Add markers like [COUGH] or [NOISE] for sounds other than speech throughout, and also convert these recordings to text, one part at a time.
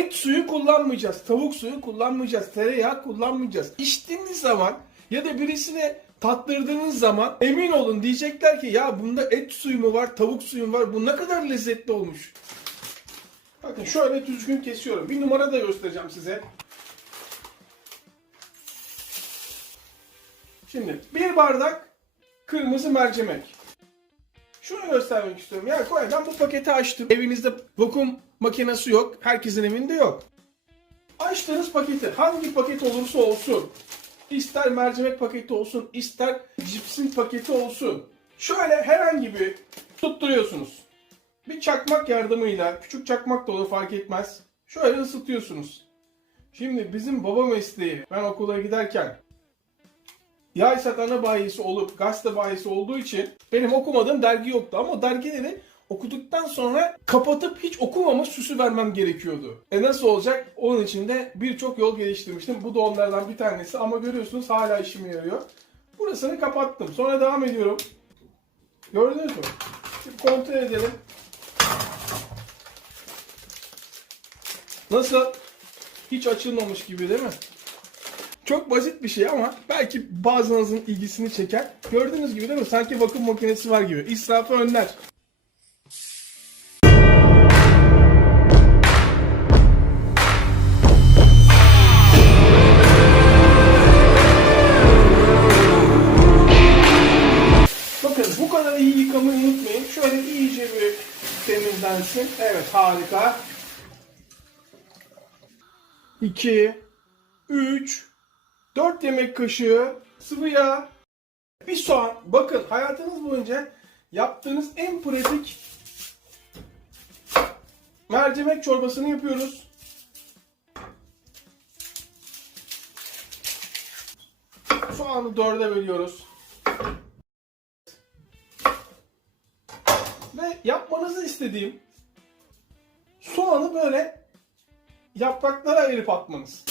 Et suyu kullanmayacağız, tavuk suyu kullanmayacağız, tereyağı kullanmayacağız. İçtiğiniz zaman ya da birisine tattırdığınız zaman emin olun diyecekler ki ya bunda et suyu mu var, tavuk suyu mu var, bu ne kadar lezzetli olmuş. Bakın şöyle düzgün kesiyorum. Bir numara da göstereceğim size. Şimdi bir bardak kırmızı mercimek. Şunu göstermek istiyorum. Ya Koray ben bu paketi açtım. Evinizde vakum makinesi yok. Herkesin evinde yok. Açtığınız paketi hangi paket olursa olsun. ister mercimek paketi olsun, ister cipsin paketi olsun. Şöyle herhangi bir tutturuyorsunuz. Bir çakmak yardımıyla, küçük çakmak da olur fark etmez. Şöyle ısıtıyorsunuz. Şimdi bizim baba mesleği, ben okula giderken yay satana bayisi olup gazete bayisi olduğu için benim okumadığım dergi yoktu ama dergileri okuduktan sonra kapatıp hiç okumama süsü vermem gerekiyordu. E nasıl olacak? Onun için de birçok yol geliştirmiştim. Bu da onlardan bir tanesi ama görüyorsunuz hala işime yarıyor. Burasını kapattım. Sonra devam ediyorum. Gördünüz mü? Şimdi kontrol edelim. Nasıl? Hiç açılmamış gibi değil mi? Çok basit bir şey ama belki bazınızın ilgisini çeker. Gördüğünüz gibi değil mi? Sanki vakum makinesi var gibi. İsrafı önler. Harika. 2 3 4 yemek kaşığı sıvı yağ, bir soğan. Bakın hayatınız boyunca yaptığınız en pratik mercimek çorbasını yapıyoruz. Soğanı dörde bölüyoruz. Ve yapmanızı istediğim soğanı böyle yapraklara ayırıp atmanız.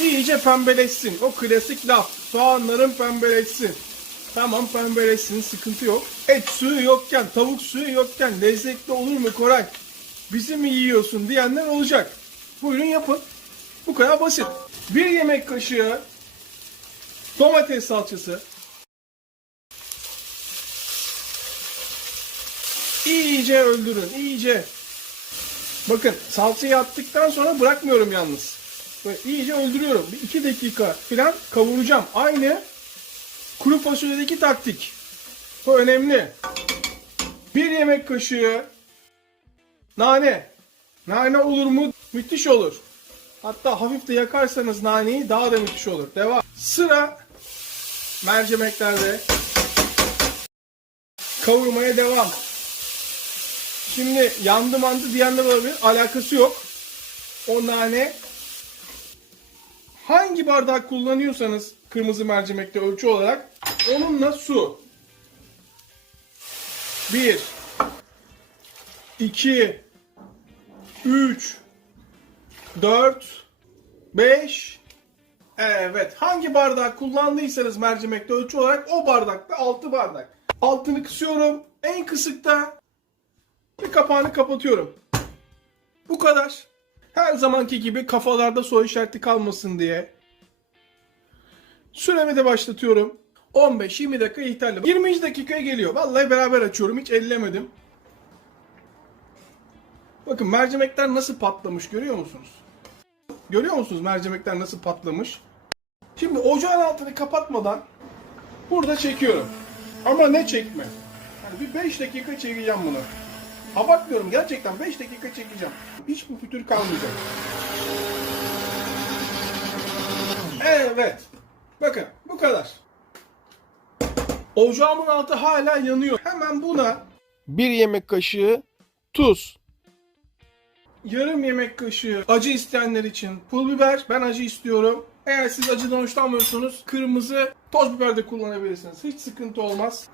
İyice pembeleşsin. O klasik laf. Soğanların pembeleşsin. Tamam pembeleşsin sıkıntı yok. Et suyu yokken, tavuk suyu yokken lezzetli olur mu Koray? Bizi mi yiyorsun diyenler olacak. Buyurun yapın. Bu kadar basit. Bir yemek kaşığı domates salçası. İyice öldürün, iyice. Bakın salçayı attıktan sonra bırakmıyorum yalnız. Böyle iyice öldürüyorum. Bir iki dakika falan kavuracağım. Aynı kuru fasulyedeki taktik. Bu önemli. Bir yemek kaşığı nane. Nane olur mu? Müthiş olur. Hatta hafif de yakarsanız naneyi daha da müthiş olur. Devam. Sıra mercimeklerde. Kavurmaya devam. Şimdi yandı mandı diyenler olabilir. Alakası yok. O nane hangi bardak kullanıyorsanız kırmızı mercimekte ölçü olarak onunla su. 1 2 3 4 5 Evet. Hangi bardak kullandıysanız mercimekte ölçü olarak o bardakta 6 bardak. Altını kısıyorum. En kısıkta ve kapağını kapatıyorum. Bu kadar. Her zamanki gibi kafalarda soru işareti kalmasın diye. Süremi de başlatıyorum. 15-20 dakika yeterli. 20. dakikaya geliyor. Vallahi beraber açıyorum. Hiç ellemedim. Bakın mercimekler nasıl patlamış görüyor musunuz? Görüyor musunuz mercimekler nasıl patlamış? Şimdi ocağın altını kapatmadan burada çekiyorum. Ama ne çekme? Yani bir 5 dakika çekeceğim bunu. Abartmıyorum gerçekten 5 dakika çekeceğim. Hiçbir pütür kalmayacak. Evet. Bakın bu kadar. Ocağımın altı hala yanıyor. Hemen buna bir yemek kaşığı tuz. Yarım yemek kaşığı acı isteyenler için pul biber. Ben acı istiyorum. Eğer siz acıdan hoşlanmıyorsanız kırmızı toz biber de kullanabilirsiniz. Hiç sıkıntı olmaz.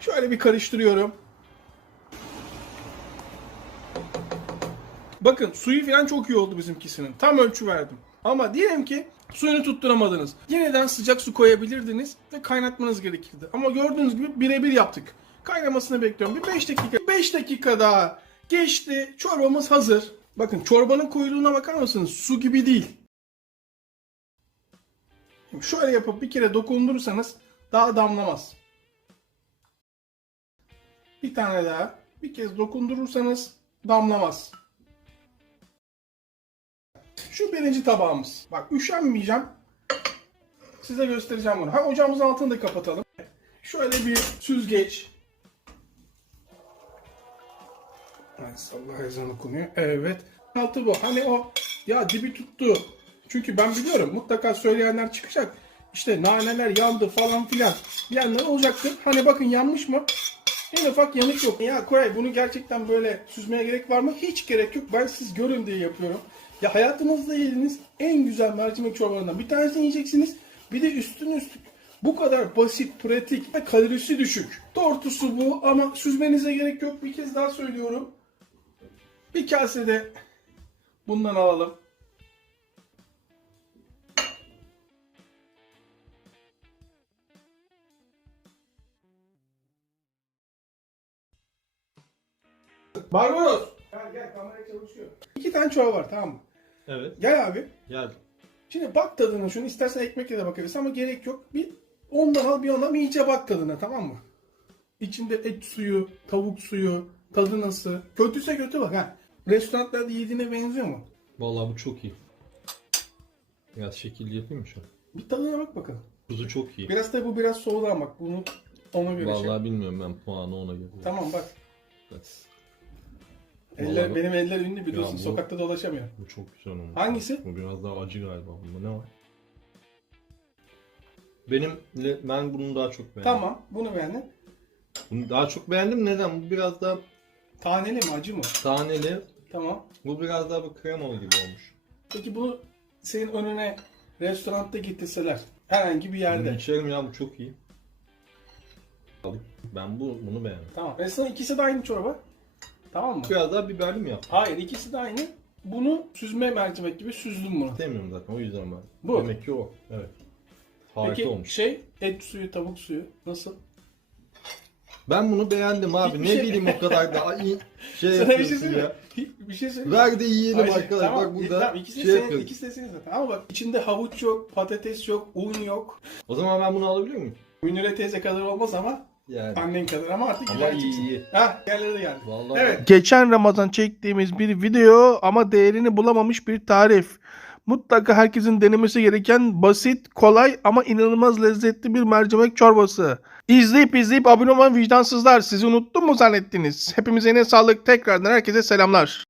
Şöyle bir karıştırıyorum. Bakın suyu falan çok iyi oldu bizimkisinin. Tam ölçü verdim. Ama diyelim ki suyunu tutturamadınız. Yeniden sıcak su koyabilirdiniz ve kaynatmanız gerekirdi. Ama gördüğünüz gibi birebir yaptık. Kaynamasını bekliyorum. Bir 5 dakika. 5 dakika daha Geçti. Çorbamız hazır. Bakın çorbanın koyuluğuna bakar mısınız? Su gibi değil. Şöyle yapıp bir kere dokundurursanız daha damlamaz. Bir tane daha. Bir kez dokundurursanız damlamaz. Şu birinci tabağımız. Bak üşenmeyeceğim. Size göstereceğim bunu. Ha ocağımızın altını da kapatalım. Şöyle bir süzgeç. Ay, sabah ezanı okunuyor. Evet. Altı bu. Hani o ya dibi tuttu. Çünkü ben biliyorum mutlaka söyleyenler çıkacak. İşte naneler yandı falan filan diyenler olacaktır. Hani bakın yanmış mı? En ufak yanık yok. Ya Koray bunu gerçekten böyle süzmeye gerek var mı? Hiç gerek yok. Ben siz görün diye yapıyorum. Ya hayatınızda yediğiniz en güzel mercimek çorbalarından bir tanesini yiyeceksiniz. Bir de üstüne üstlük bu kadar basit, pratik ve kalorisi düşük. Tortusu bu ama süzmenize gerek yok. Bir kez daha söylüyorum. Bir kase de bundan alalım. Barbaros. Gel gel kamera çalışıyor. İki tane çorba var tamam mı? Evet. Gel abi. Gel. Şimdi bak tadına şunu istersen ekmekle de bakabilirsin ama gerek yok. Bir ondan al bir ondan iyice bak tadına tamam mı? İçinde et suyu, tavuk suyu, tadı nasıl? Kötüse kötü bak ha. Restoranlarda yediğine benziyor mu? Vallahi bu çok iyi. Biraz şekilli yapayım mı şu an? Bir tadına bak bakalım. Tuzu çok iyi. Biraz da bu biraz soğudu ama bak bunu ona göre şey. Vallahi bilmiyorum ben puanı ona göre. Tamam bak. Evet. Eller, Vallahi- benim eller ünlü biliyorsun Ya bu- sokakta dolaşamıyor. Bu çok güzel olmuş. Hangisi? Bu biraz daha acı galiba. Bunda ne var? Benim ben bunu daha çok beğendim. Tamam bunu beğendin. Bunu daha çok beğendim. Neden? Bu biraz daha Taneli mi acı mı? taneli. Tamam. Bu biraz daha bu kremalı gibi olmuş. Peki bunu senin önüne restoranda getirseler herhangi bir yerde. Bunu içerim ya bu çok iyi. Ben bu bunu beğendim. Tamam. Restoranda ikisi de aynı çorba. Tamam mı? Biraz daha biberli mi yaptın? Hayır ikisi de aynı. Bunu süzme mercimek gibi süzdüm bunu. Demiyorum zaten o yüzden ben. Bu. Demek ki o. Evet. Harika Peki olmuş. şey et suyu tavuk suyu nasıl? Ben bunu beğendim abi. Hiçbir ne şey- bileyim o kadar da ay, [LAUGHS] şey Sana bir şey yapıyorsun söyleyeyim mi? ya. Hi- Bir şey söyleyeyim. mi? Ver de yiyelim Hayır, arkadaş. Bak burada tamam, ikisi de şey senin, yapıyoruz. ikisi de senin zaten. Ama bak içinde havuç yok, patates yok, un yok. O zaman ben bunu alabiliyor muyum? Münire teyze kadar olmaz ama Yani. annen kadar ama artık Ama ilerleyeceksin. iyi, iyi. Hah yerleri de geldi. Vallahi Evet. Geçen Ramazan çektiğimiz bir video ama değerini bulamamış bir tarif. Mutlaka herkesin denemesi gereken basit, kolay ama inanılmaz lezzetli bir mercimek çorbası. İzleyip izleyip abone olan vicdansızlar sizi unuttum mu zannettiniz? Hepimize yine sağlık. Tekrardan herkese selamlar.